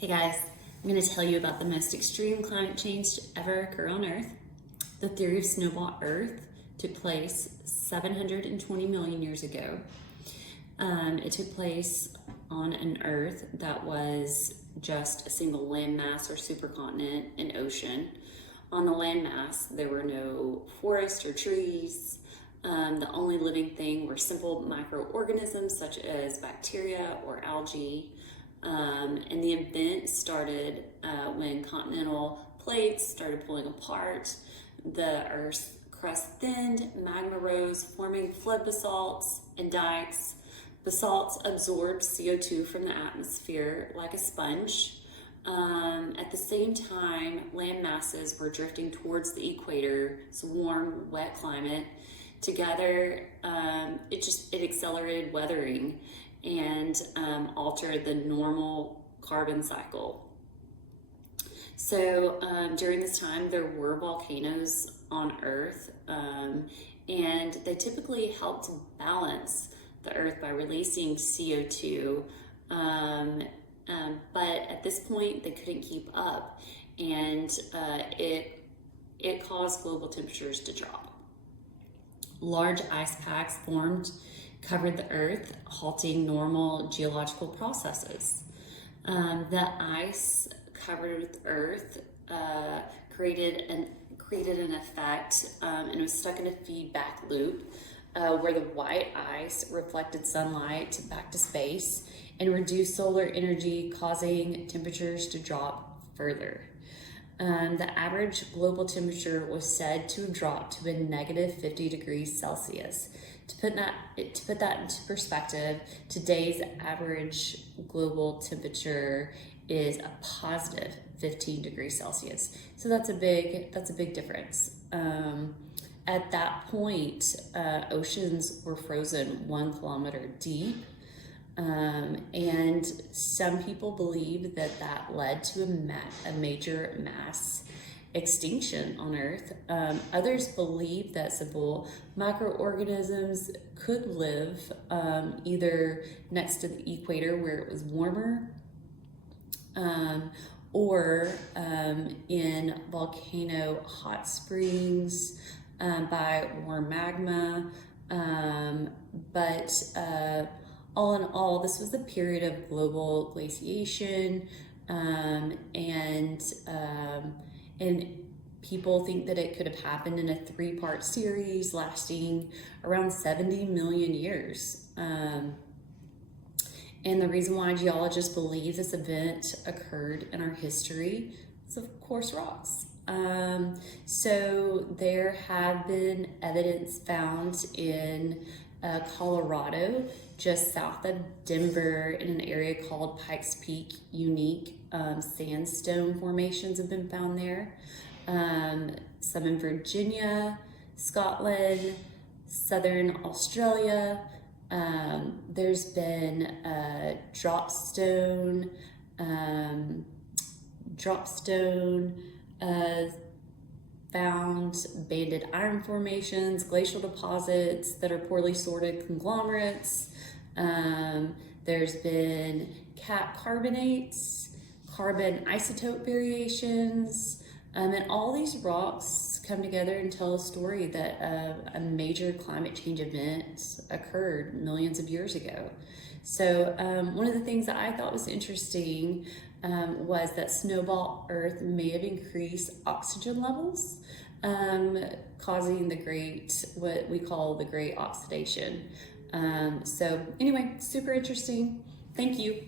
Hey guys, I'm going to tell you about the most extreme climate change to ever occur on Earth. The theory of Snowball Earth took place 720 million years ago. It took place on an Earth that was just a single landmass or supercontinent and ocean. On the landmass, there were no forests or trees. The only living thing were simple microorganisms such as bacteria or algae. And the event started when continental plates started pulling apart. The Earth's crust thinned, magma rose, forming flood basalts and dikes. Basalts absorbed CO2 from the atmosphere like a sponge. At the same time, land masses were drifting towards the equator's warm, wet climate. Together, it accelerated weathering and altered the normal carbon cycle. So during this time, there were volcanoes on Earth, and they typically helped balance the Earth by releasing CO2. But at this point, they couldn't keep up, and it caused global temperatures to drop. Large ice packs formed, covered the Earth, halting normal geological processes. The ice covered the Earth created an effect, and it was stuck in a feedback loop where the white ice reflected sunlight back to space and reduced solar energy, causing temperatures to drop further. The average global temperature was said to have dropped to a negative 50 degrees Celsius. To put that into perspective, today's average global temperature is a positive 15 degrees Celsius. So that's a big difference. At that point, oceans were frozen 1 kilometer deep. And some people believe that led to a major mass extinction on Earth. Others believe that simple microorganisms could live either next to the equator where it was warmer, or in volcano hot springs by warm magma. But all in all, this was a period of global glaciation, and people think that it could have happened in a 3-part series lasting around 70 million years. And the reason why geologists believe this event occurred in our history is, of course, rocks. So there have been evidence found in Colorado, just south of Denver, in an area called Pikes Peak. Unique sandstone formations have been found there. Some in Virginia, Scotland, southern Australia. There's been dropstone found, banded iron formations, glacial deposits that are poorly sorted conglomerates. There's been cap carbonates, carbon isotope variations, and all these rocks come together and tell a story that a major climate change event occurred millions of years ago. So one of the things that I thought was interesting was that Snowball Earth may have increased oxygen levels, causing what we call the great oxidation. So anyway, super interesting. Thank you.